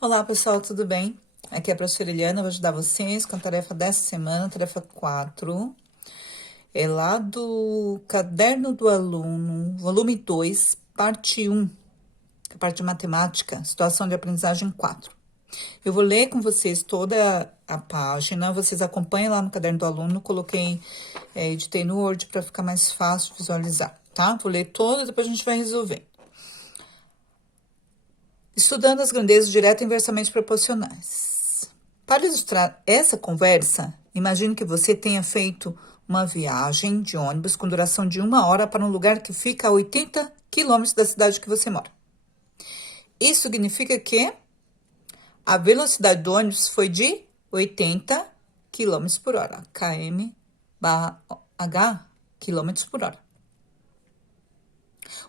Olá, pessoal, tudo bem? Aqui é a professora Eliana, vou ajudar vocês com a tarefa dessa semana, tarefa 4. É lá do Caderno do Aluno, volume 2, parte 1, a parte de matemática, situação de aprendizagem 4. Eu vou ler com vocês toda a página, vocês acompanham lá no Caderno do Aluno, coloquei, editei no Word para ficar mais fácil visualizar, tá? Vou ler toda, depois a gente vai resolver. Estudando as grandezas direta e inversamente proporcionais. Para ilustrar essa conversa, imagine que você tenha feito uma viagem de ônibus com duração de 1 hora para um lugar que fica a 80 quilômetros da cidade que você mora. Isso significa que a velocidade do ônibus foi de 80 quilômetros por hora, km/h, quilômetros por hora.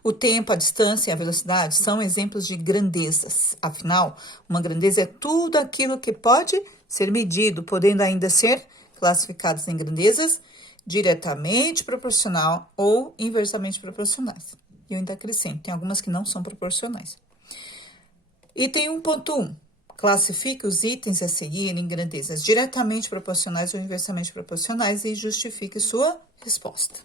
O tempo, a distância e a velocidade são exemplos de grandezas. Afinal, uma grandeza é tudo aquilo que pode ser medido, podendo ainda ser classificadas em grandezas diretamente proporcional ou inversamente proporcionais. E eu ainda acrescento, tem algumas que não são proporcionais. Item 1.1. Classifique os itens a seguir em grandezas diretamente proporcionais ou inversamente proporcionais e justifique sua resposta.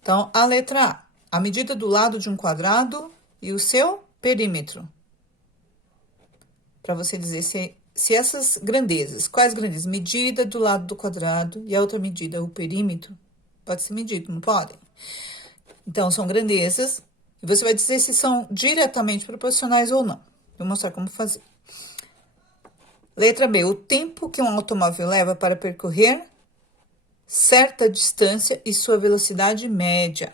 Então, a letra A medida do lado de um quadrado e o seu perímetro. Para você dizer se essas grandezas, quais grandezas? Medida do lado do quadrado e a outra medida, o perímetro, pode ser medido, não podem? Então, são grandezas e você vai dizer se são diretamente proporcionais ou não. Vou mostrar como fazer. Letra B, o tempo que um automóvel leva para percorrer certa distância e sua velocidade média.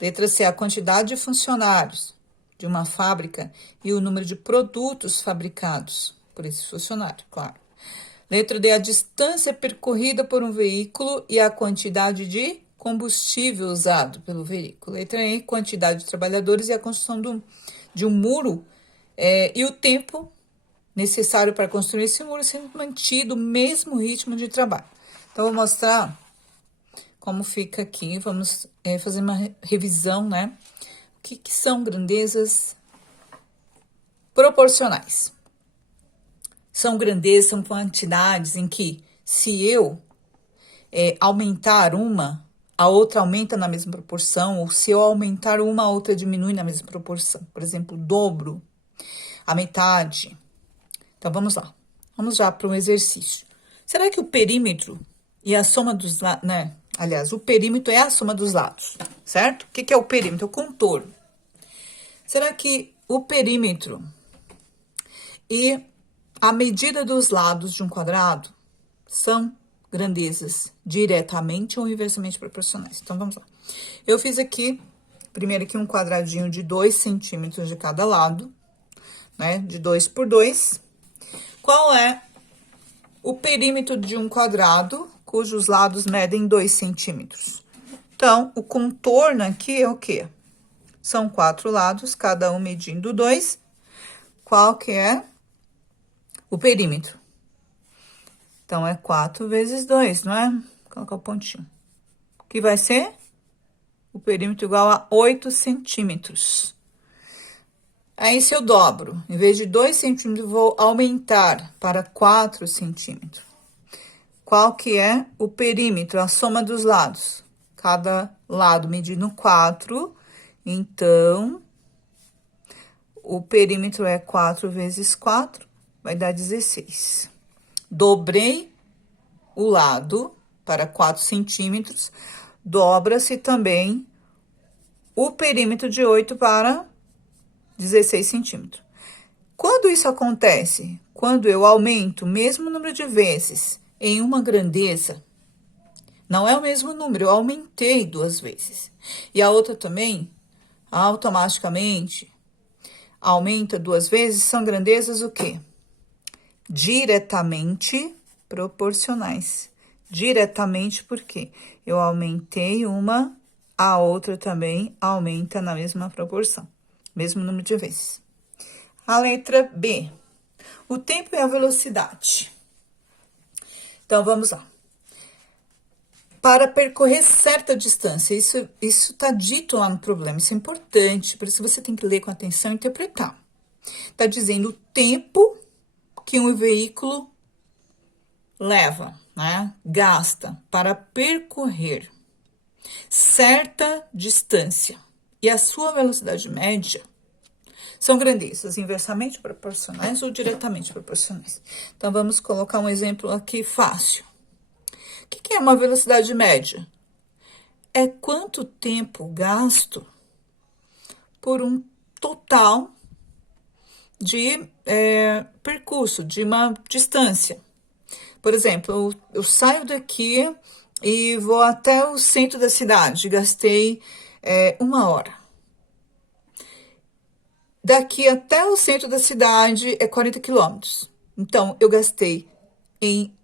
Letra C, a quantidade de funcionários de uma fábrica e o número de produtos fabricados por esse funcionário, claro. Letra D, a distância percorrida por um veículo e a quantidade de combustível usado pelo veículo. Letra E, quantidade de trabalhadores e a construção de um muro e o tempo necessário para construir esse muro sendo mantido o mesmo ritmo de trabalho. Então, vou mostrar como fica aqui, vamos fazer uma revisão, né? O que são grandezas proporcionais? São grandezas, são quantidades em que, se eu aumentar uma, a outra aumenta na mesma proporção, ou se eu aumentar uma, a outra diminui na mesma proporção. Por exemplo, o dobro, a metade. Então, vamos lá. Vamos já para um exercício. Será que o perímetro e a soma dos lados, né? Aliás, o perímetro é a soma dos lados, certo? O que é o perímetro? O contorno. Será que o perímetro e a medida dos lados de um quadrado são grandezas diretamente ou inversamente proporcionais? Então, vamos lá. Eu fiz aqui, primeiro aqui um quadradinho de 2 centímetros de cada lado, né? De 2 por 2. Qual é o perímetro de um quadrado cujos lados medem 2 centímetros? Então, o contorno aqui é o quê? São 4 lados, cada um medindo 2. Qual que é o perímetro? Então, é 4 vezes 2, não é? Vou colocar o pontinho. Que vai ser o perímetro igual a 8 centímetros. Aí, se eu dobro, em vez de 2 centímetros, eu vou aumentar para 4 centímetros. Qual que é o perímetro, a soma dos lados? Cada lado medindo 4, então, o perímetro é 4 vezes 4, vai dar 16. Dobrei o lado para 4 centímetros, dobra-se também o perímetro de 8 para 16 centímetros. Quando isso acontece? Quando eu aumento o mesmo número de vezes em uma grandeza, não é o mesmo número, eu aumentei 2 vezes. E a outra também, automaticamente, aumenta 2 vezes, são grandezas o quê? Diretamente proporcionais. Diretamente porque eu aumentei uma, a outra também aumenta na mesma proporção, mesmo número de vezes. A letra B, o tempo e a velocidade. Então, vamos lá. Para percorrer certa distância, isso tá dito lá no problema, isso é importante, por isso você tem que ler com atenção e interpretar. Está dizendo o tempo que um veículo leva, né? Gasta para percorrer certa distância. E a sua velocidade média são grandezas inversamente proporcionais ou diretamente proporcionais. Então, vamos colocar um exemplo aqui fácil. O que é uma velocidade média? É quanto tempo gasto por um total de percurso, de uma distância. Por exemplo, eu saio daqui e vou até o centro da cidade, gastei 1 hora. Daqui até o centro da cidade é 40 quilômetros. Então, eu gastei em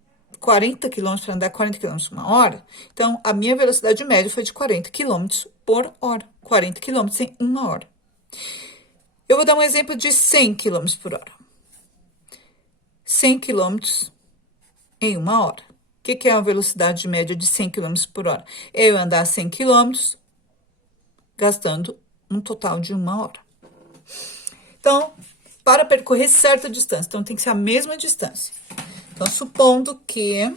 40 quilômetros para andar 40 quilômetros 1 hora. Então, a minha velocidade média foi de 40 quilômetros por hora. 40 quilômetros em 1 hora. Eu vou dar um exemplo de 100 quilômetros por hora. 100 quilômetros em 1 hora. O que é a velocidade média de 100 quilômetros por hora? É eu andar 100 quilômetros gastando um total de 1 hora. Então, para percorrer certa distância, então tem que ser a mesma distância. Então, supondo que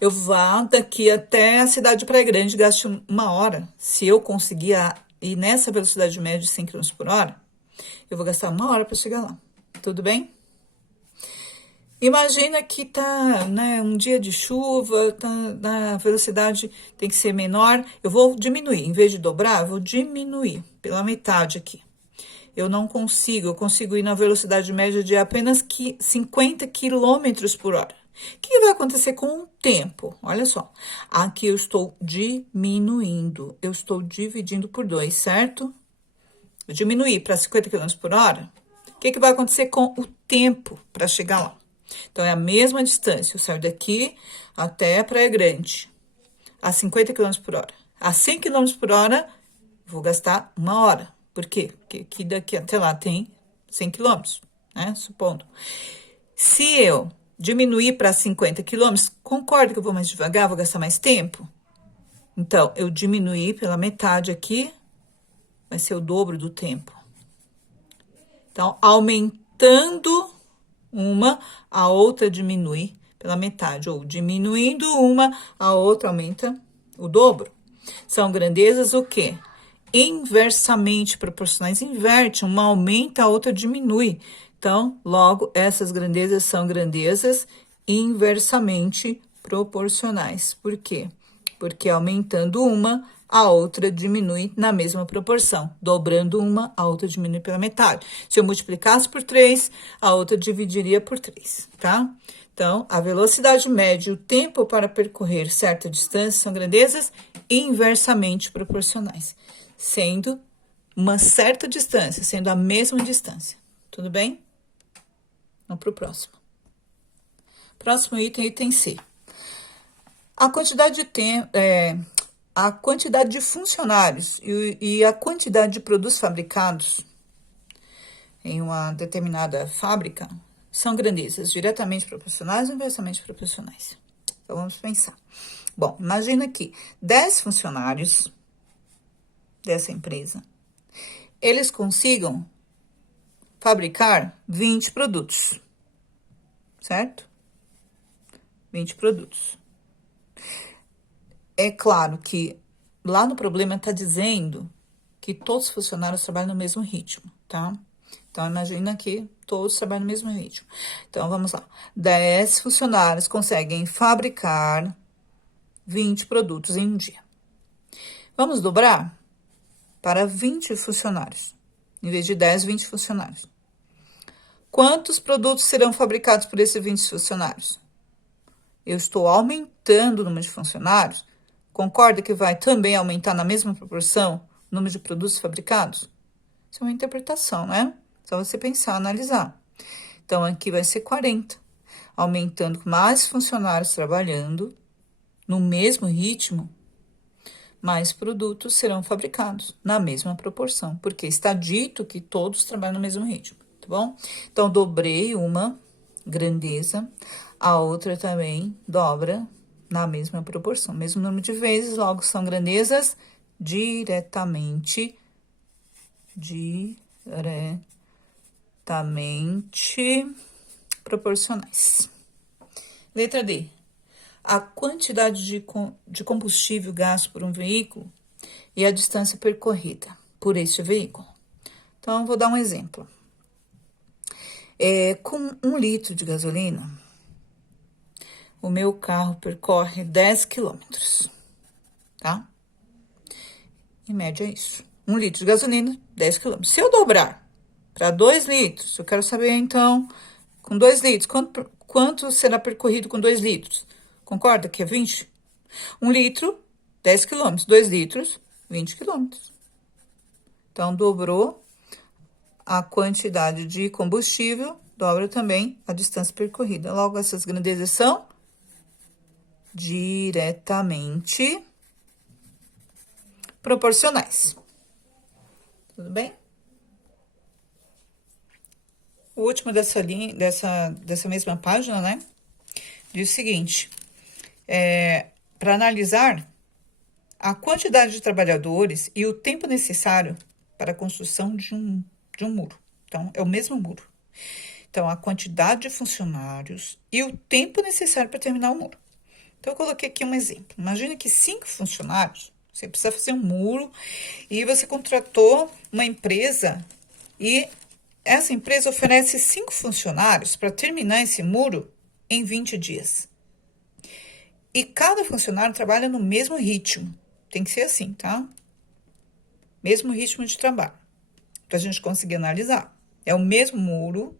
eu vá daqui até a cidade de Praia Grande, gaste 1 hora, se eu conseguir ir nessa velocidade média de 100 km por hora, eu vou gastar 1 hora para chegar lá. Tudo bem? Imagina que tá, né, um dia de chuva, tá, a velocidade tem que ser menor. Eu vou diminuir, em vez de dobrar, eu vou diminuir pela metade aqui. Eu não consigo, eu consigo ir na velocidade média de apenas 50 quilômetros por hora. O que vai acontecer com o tempo? Olha só, aqui eu estou diminuindo, eu estou dividindo por 2, certo? Eu diminuí para 50 km por hora, o que vai acontecer com o tempo para chegar lá? Então, é a mesma distância, eu saio daqui até a Praia Grande, a 50 km por hora. A 100 km por hora, vou gastar 1 hora. Por quê? Porque daqui até lá tem 100 km, né? Supondo. Se eu diminuir para 50 km, concordo que eu vou mais devagar, vou gastar mais tempo? Então, eu diminuir pela metade aqui, vai ser o dobro do tempo. Então, aumentando uma, a outra diminui pela metade, ou diminuindo uma, a outra aumenta o dobro. São grandezas o quê? Inversamente proporcionais, inverte, uma aumenta, a outra diminui. Então, logo, essas grandezas são grandezas inversamente proporcionais. Por quê? Porque aumentando uma, a outra diminui na mesma proporção. Dobrando uma, a outra diminui pela metade. Se eu multiplicasse por 3, a outra dividiria por 3, tá? Então, a velocidade média e o tempo para percorrer certa distância são grandezas inversamente proporcionais, sendo uma certa distância, sendo a mesma distância. Tudo bem? Vamos para o próximo. Próximo item, item C. A quantidade de tempo, a quantidade de funcionários e a quantidade de produtos fabricados em uma determinada fábrica são grandezas diretamente proporcionais ou inversamente proporcionais. Então, vamos pensar. Bom, imagina que 10 funcionários dessa empresa, eles consigam fabricar 20 produtos, certo? 20 produtos. É claro que lá no problema está dizendo que todos os funcionários trabalham no mesmo ritmo, tá? Então, imagina que todos trabalham no mesmo ritmo. Então, vamos lá. 10 funcionários conseguem fabricar 20 produtos em um dia. Vamos dobrar para 20 funcionários. Em vez de 10, 20 funcionários. Quantos produtos serão fabricados por esses 20 funcionários? Eu estou aumentando o número de funcionários. Concorda que vai também aumentar na mesma proporção o número de produtos fabricados? Isso é uma interpretação, né? Só você pensar, analisar. Então, aqui vai ser 40. Aumentando com mais funcionários trabalhando no mesmo ritmo, mais produtos serão fabricados na mesma proporção, porque está dito que todos trabalham no mesmo ritmo, tá bom? Então, dobrei uma grandeza, a outra também dobra na mesma proporção, mesmo número de vezes, logo são grandezas diretamente diretamente proporcionais. Letra D. A quantidade de combustível gasto por um veículo e a distância percorrida por este veículo. Então, eu vou dar um exemplo. Com 1 litro de gasolina, o meu carro percorre 10 quilômetros, tá? Em média é isso. 1 litro de gasolina, 10 quilômetros. Se eu dobrar para 2 litros, eu quero saber, então, com 2 litros, quanto será percorrido com 2 litros? Concorda que é 20? 1 litro, 10 quilômetros. 2 litros, 20 quilômetros. Então, dobrou a quantidade de combustível, dobra também a distância percorrida. Logo, essas grandezas são diretamente proporcionais. Tudo bem? O último dessa linha, dessa mesma página, né? Diz o seguinte: para analisar a quantidade de trabalhadores e o tempo necessário para a construção de um muro. Então, é o mesmo muro. Então, a quantidade de funcionários e o tempo necessário para terminar o muro. Então, eu coloquei aqui um exemplo. Imagina que 5 funcionários, você precisa fazer um muro e você contratou uma empresa e essa empresa oferece 5 funcionários para terminar esse muro em 20 dias. E cada funcionário trabalha no mesmo ritmo. Tem que ser assim, tá? Mesmo ritmo de trabalho, para a gente conseguir analisar. É o mesmo muro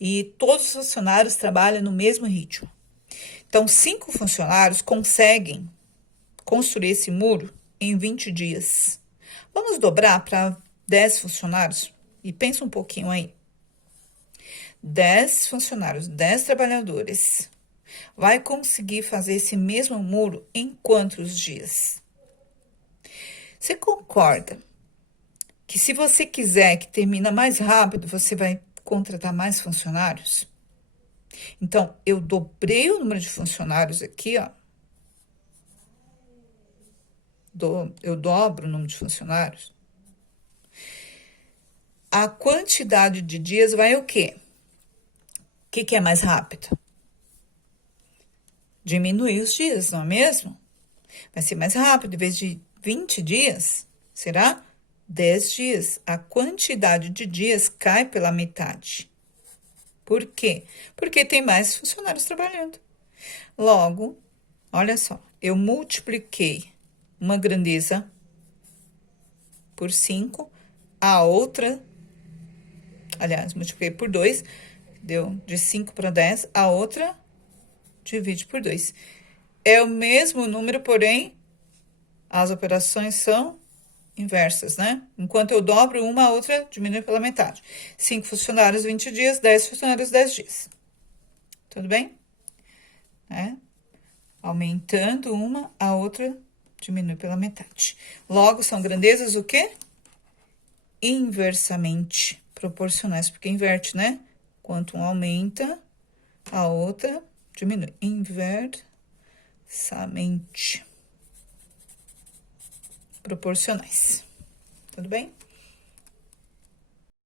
e todos os funcionários trabalham no mesmo ritmo. Então, 5 funcionários conseguem construir esse muro em 20 dias. Vamos dobrar para 10 funcionários? E pensa um pouquinho aí. 10 funcionários, 10 trabalhadores. Vai conseguir fazer esse mesmo muro em quantos dias? Você concorda que se você quiser que termine mais rápido, você vai contratar mais funcionários? Então, eu dobrei o número de funcionários aqui, ó. Eu dobro o número de funcionários. A quantidade de dias vai o quê? O que é mais rápido? Diminuir os dias, não é mesmo? Vai ser mais rápido, em vez de 20 dias, será 10 dias. A quantidade de dias cai pela metade. Por quê? Porque tem mais funcionários trabalhando. Logo, olha só, eu multipliquei uma grandeza por 5, a outra, aliás, multipliquei por 2, deu de 5 para 10, a outra divide por 2. É o mesmo número, porém, as operações são inversas, né? Enquanto eu dobro uma, a outra diminui pela metade. 5 funcionários, 20 dias, 10 funcionários, 10 dias. Tudo bem? Aumentando uma, a outra diminui pela metade. Logo, são grandezas o quê? Inversamente proporcionais, porque inverte, né? Quanto um aumenta, a outra diminui. Inversamente proporcionais. Tudo bem?